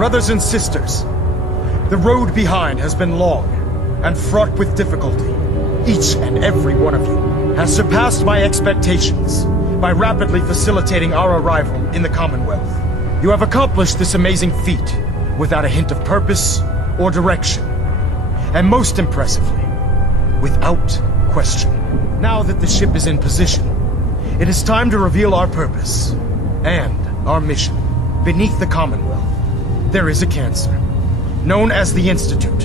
Brothers and sisters, the road behind has been long and fraught with difficulty. Each and every one of you has surpassed my expectations by rapidly facilitating our arrival in the Commonwealth. You have accomplished this amazing feat without a hint of purpose or direction. And most impressively, without question. Now that the ship is in position, it is time to reveal our purpose and our mission. Beneath the Commonwealth, there is a cancer, known as the Institute.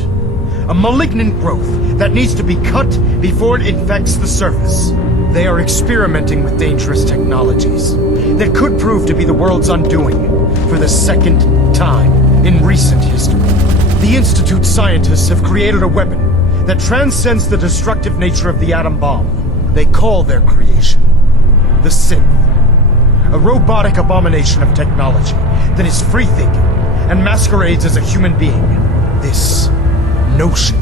A malignant growth that needs to be cut before it infects the surface. They are experimenting with dangerous technologies that could prove to be the world's undoing for the second time in recent history. The Institute scientists have created a weapon that transcends the destructive nature of the atom bomb. They call their creation the Synth. A robotic abomination of technology that is free-thinking and masquerades as a human being. This notion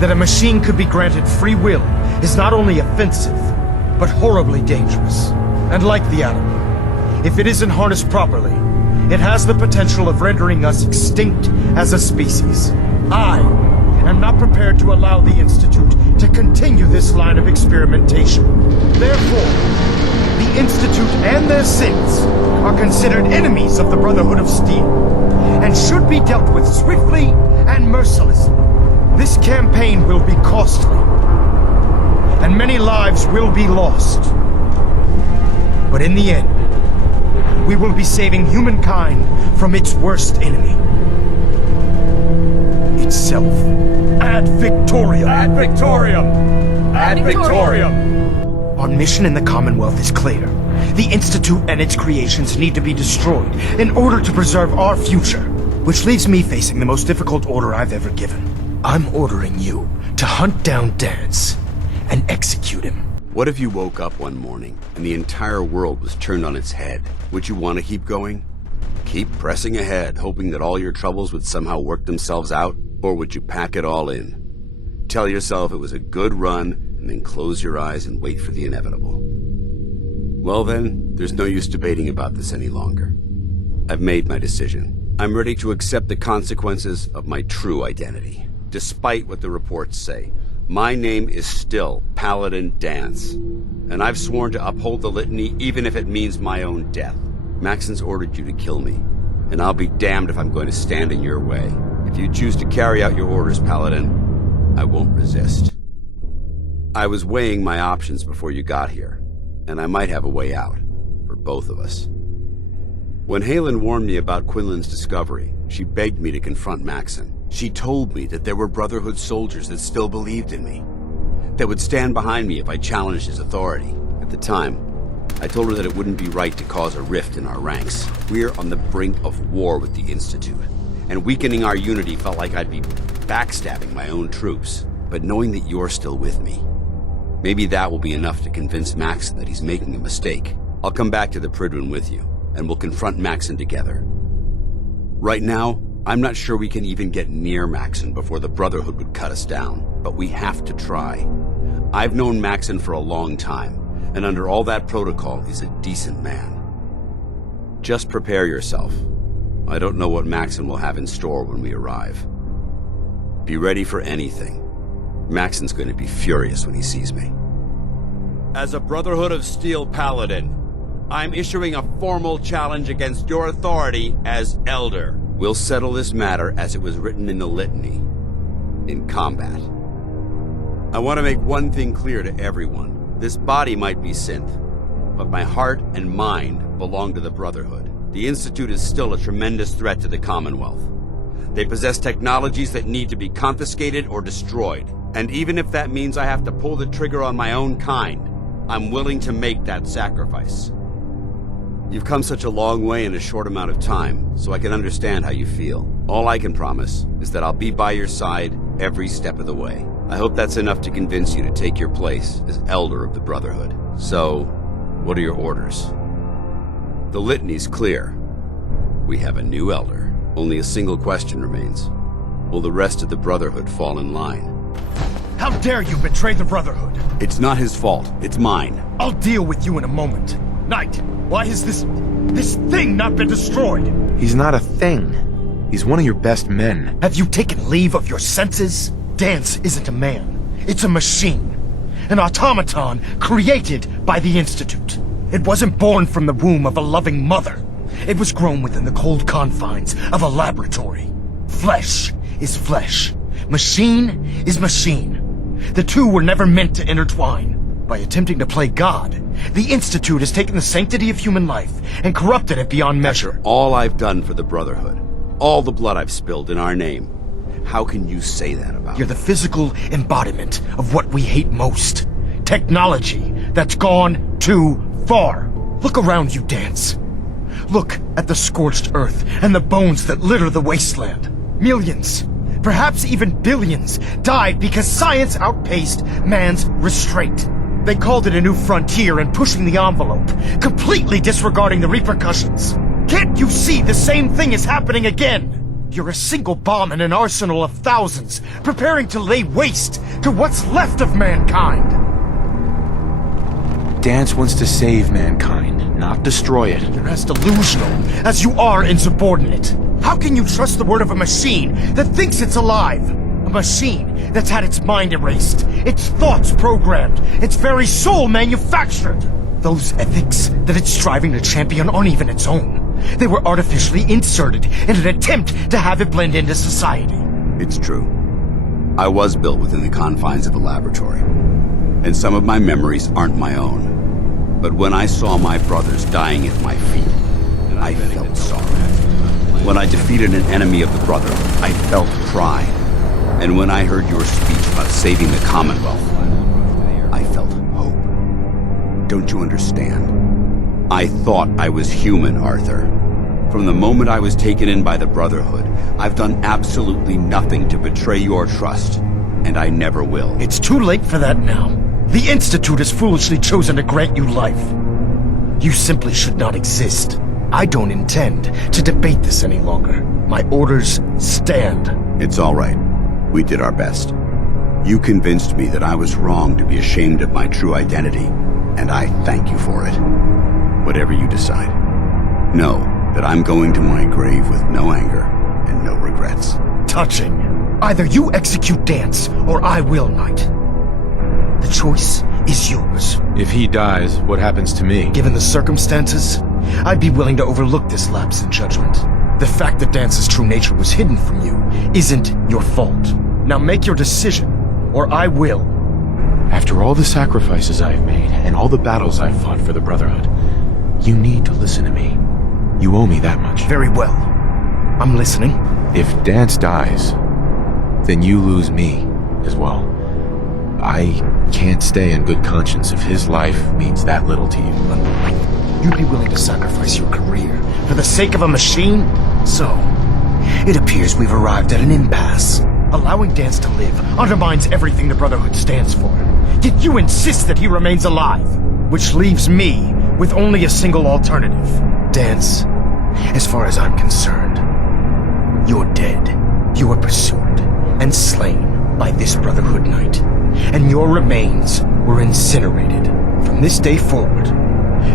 that a machine could be granted free will is not only offensive, but horribly dangerous. And like the atom, if it isn't harnessed properly, it has the potential of rendering us extinct as a species. I am not prepared to allow the Institute to continue this line of experimentation. Therefore, the Institute and their synths are considered enemies of the Brotherhood of Steel, and should be dealt with swiftly and mercilessly. This campaign will be costly, and many lives will be lost. But in the end, we will be saving humankind from its worst enemy. Itself. Ad Victoriam! Ad Victoriam! Ad Victoriam! Our mission in the Commonwealth is clear. The Institute and its creations need to be destroyed in order to preserve our future. Which leaves me facing the most difficult order I've ever given. I'm ordering you to hunt down Dance and execute him. What if you woke up one morning and the entire world was turned on its head? Would you want to keep going? Keep pressing ahead, hoping that all your troubles would somehow work themselves out? Or would you pack it all in? Tell yourself it was a good run, and then close your eyes and wait for the inevitable. Well then, there's no use debating about this any longer. I've made my decision. I'm ready to accept the consequences of my true identity. Despite what the reports say, my name is still Paladin Dance, and I've sworn to uphold the litany even if it means my own death. Maxon's ordered you to kill me, and I'll be damned if I'm going to stand in your way. If you choose to carry out your orders, Paladin, I won't resist. I was weighing my options before you got here, and I might have a way out, for both of us. When Halen warned me about Quinlan's discovery, she begged me to confront Maxon. She told me that there were Brotherhood soldiers that still believed in me, that would stand behind me if I challenged his authority. At the time, I told her that it wouldn't be right to cause a rift in our ranks. We're on the brink of war with the Institute, and weakening our unity felt like I'd be backstabbing my own troops. But knowing that you're still with me, maybe that will be enough to convince Maxon that he's making a mistake. I'll come back to the Pridwin with you, and we'll confront Maxon together. Right now, I'm not sure we can even get near Maxon before the Brotherhood would cut us down, but we have to try. I've known Maxon for a long time, and under all that protocol, he's a decent man. Just prepare yourself. I don't know what Maxon will have in store when we arrive. Be ready for anything. Maxon's going to be furious when he sees me. As a Brotherhood of Steel Paladin, I'm issuing a formal challenge against your authority as Elder. We'll settle this matter as it was written in the litany, in combat. I want to make one thing clear to everyone. This body might be synth, but my heart and mind belong to the Brotherhood. The Institute is still a tremendous threat to the Commonwealth. They possess technologies that need to be confiscated or destroyed. And even if that means I have to pull the trigger on my own kind, I'm willing to make that sacrifice. You've come such a long way in a short amount of time, so I can understand how you feel. All I can promise is that I'll be by your side every step of the way. I hope that's enough to convince you to take your place as Elder of the Brotherhood. So, what are your orders? The litany's clear. We have a new Elder. Only a single question remains. Will the rest of the Brotherhood fall in line? How dare you betray the Brotherhood? It's not his fault. It's mine. I'll deal with you in a moment. Knight, why has this thing not been destroyed? He's not a thing. He's one of your best men. Have you taken leave of your senses? Dance isn't a man. It's a machine. An automaton created by the Institute. It wasn't born from the womb of a loving mother. It was grown within the cold confines of a laboratory. Flesh is flesh. Machine is machine. The two were never meant to intertwine. By attempting to play God, the Institute has taken the sanctity of human life and corrupted it beyond measure. All I've done for the Brotherhood, all the blood I've spilled in our name, how can you say that about You're the physical embodiment of what we hate most. Technology that's gone too far. Look around you, Dance. Look at the scorched earth and the bones that litter the wasteland. Millions, perhaps even billions, died because science outpaced man's restraint. They called it a new frontier and pushing the envelope, completely disregarding the repercussions. Can't you see the same thing is happening again? You're a single bomb in an arsenal of thousands, preparing to lay waste to what's left of mankind. Dance wants to save mankind, not destroy it. You're as delusional as you are insubordinate. How can you trust the word of a machine that thinks it's alive? A machine that's had its mind erased, its thoughts programmed, its very soul manufactured. Those ethics that it's striving to champion aren't even its own. They were artificially inserted in an attempt to have it blend into society. It's true. I was built within the confines of a laboratory, and some of my memories aren't my own. But when I saw my brothers dying at my feet, I felt sorrow. When I defeated an enemy of the Brotherhood, I felt pride. And when I heard your speech about saving the Commonwealth, I felt hope. Don't you understand? I thought I was human, Arthur. From the moment I was taken in by the Brotherhood, I've done absolutely nothing to betray your trust, and I never will. It's too late for that now. The Institute has foolishly chosen to grant you life. You simply should not exist. I don't intend to debate this any longer. My orders stand. It's all right. We did our best. You convinced me that I was wrong to be ashamed of my true identity, and I thank you for it. Whatever you decide, know that I'm going to my grave with no anger and no regrets. Touching. Either you execute Dance, or I will, Knight. The choice is yours. If he dies, what happens to me? Given the circumstances, I'd be willing to overlook this lapse in judgment. The fact that Dance's true nature was hidden from you isn't your fault. Now make your decision, or I will. After all the sacrifices I've made, and all the battles I've fought for the Brotherhood, you need to listen to me. You owe me that much. Very well. I'm listening. If Dance dies, then you lose me as well. I can't stay in good conscience if his life means that little to you. You'd be willing to sacrifice your career for the sake of a machine? So, it appears we've arrived at an impasse. Allowing Dance to live undermines everything the Brotherhood stands for. Yet you insist that he remains alive, which leaves me with only a single alternative. Dance, as far as I'm concerned, you're dead. You were pursued and slain by this Brotherhood Knight, and your remains were incinerated. From this day forward,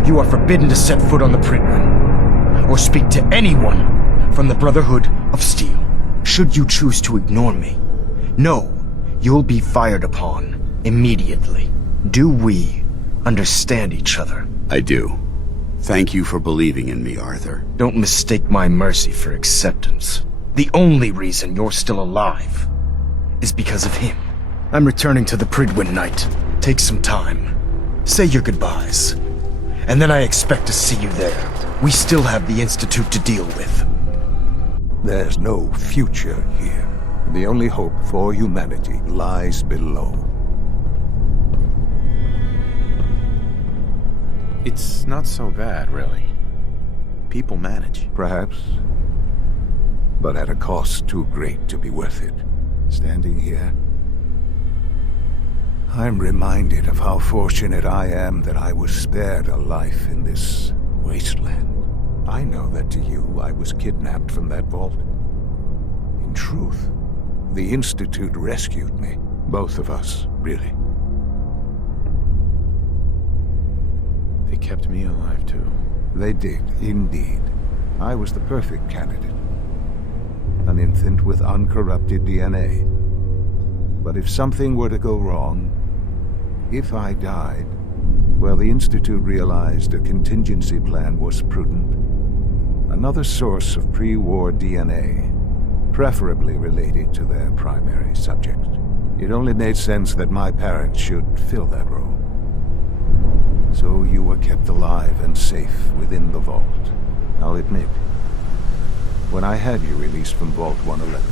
you are forbidden to set foot on the print run, or speak to anyone from the Brotherhood of Steel. Should you choose to ignore me, know you'll be fired upon immediately. Do we understand each other? I do. Thank you for believing in me, Arthur. Don't mistake my mercy for acceptance. The only reason you're still alive is because of him. I'm returning to the Pridwin Night. Take some time. Say your goodbyes. And then I expect to see you there. We still have the Institute to deal with. There's no future here. The only hope for humanity lies below. It's not so bad, really. People manage. Perhaps, but at a cost too great to be worth it. Standing here, I'm reminded of how fortunate I am that I was spared a life in this wasteland. I know that to you, I was kidnapped from that vault. In truth, the Institute rescued me. Both of us, really. They kept me alive, too. They did, indeed. I was the perfect candidate. an infant with uncorrupted DNA. But if something were to go wrong, if I died, well, the Institute realized a contingency plan was prudent. Another source of pre-war DNA, preferably related to their primary subject. It only made sense that my parents should fill that role. So you were kept alive and safe within the vault. I'll admit, when I had you released from Vault 111,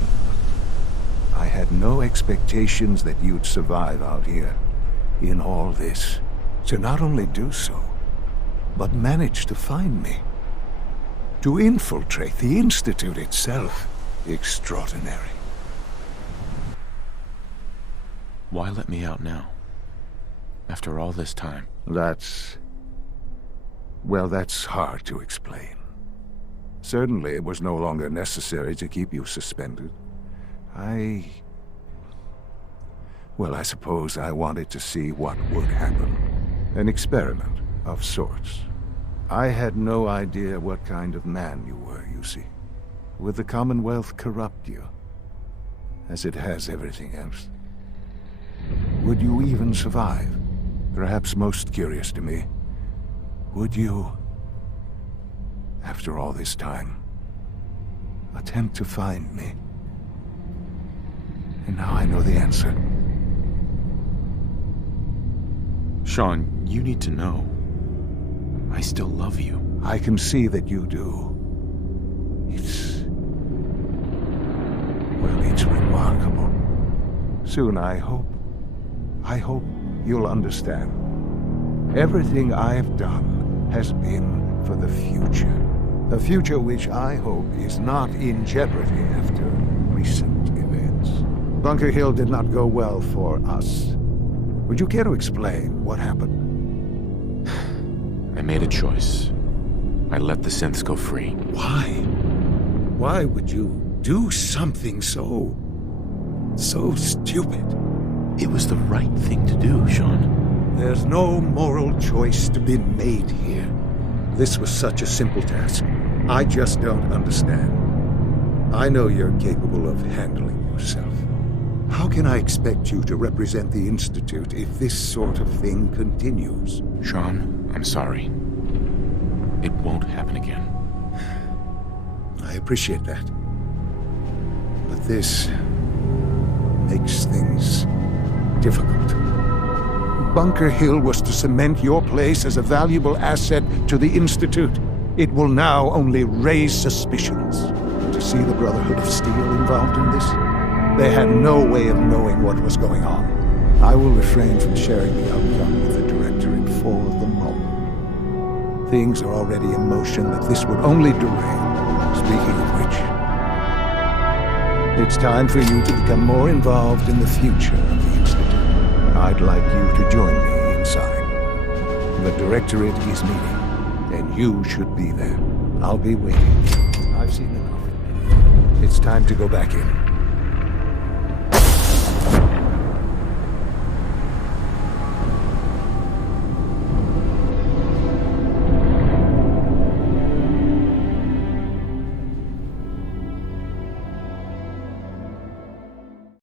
I had no expectations that you'd survive out here in all this. To not only do so, but manage to find me. To infiltrate the Institute itself. Extraordinary. Why let me out now? After all this time? That's hard to explain. Certainly it was no longer necessary to keep you suspended. I suppose I wanted to see what would happen. An experiment of sorts. I had no idea what kind of man you were, you see. Would the Commonwealth corrupt you, as it has everything else? Would you even survive? Perhaps most curious to me, would you, after all this time, attempt to find me? And now I know the answer. Sean, you need to know. I still love you. I can see that you do. It's remarkable. Soon, I hope you'll understand. Everything I've done has been for the future. A future which I hope is not in jeopardy after recent events. Bunker Hill did not go well for us. Would you care to explain what happened? I made a choice. I let the synths go free. Why? Why would you do something so stupid? It was the right thing to do, Sean. There's no moral choice to be made here. This was such a simple task. I just don't understand. I know you're capable of handling yourself. How can I expect you to represent the Institute if this sort of thing continues? Sean, I'm sorry. It won't happen again. I appreciate that. But this makes things difficult. Bunker Hill was to cement your place as a valuable asset to the Institute. It will now only raise suspicions. To see the Brotherhood of Steel involved in this, they had no way of knowing what was going on. I will refrain from sharing the outcome with the Directorate for the moment. Things are already in motion that this would only derail. Speaking of which, it's time for you to become more involved in the future of the Institute. I'd like you to join me inside. The Directorate is meeting, and you should be there. I'll be waiting. I've seen enough. It's time to go back in.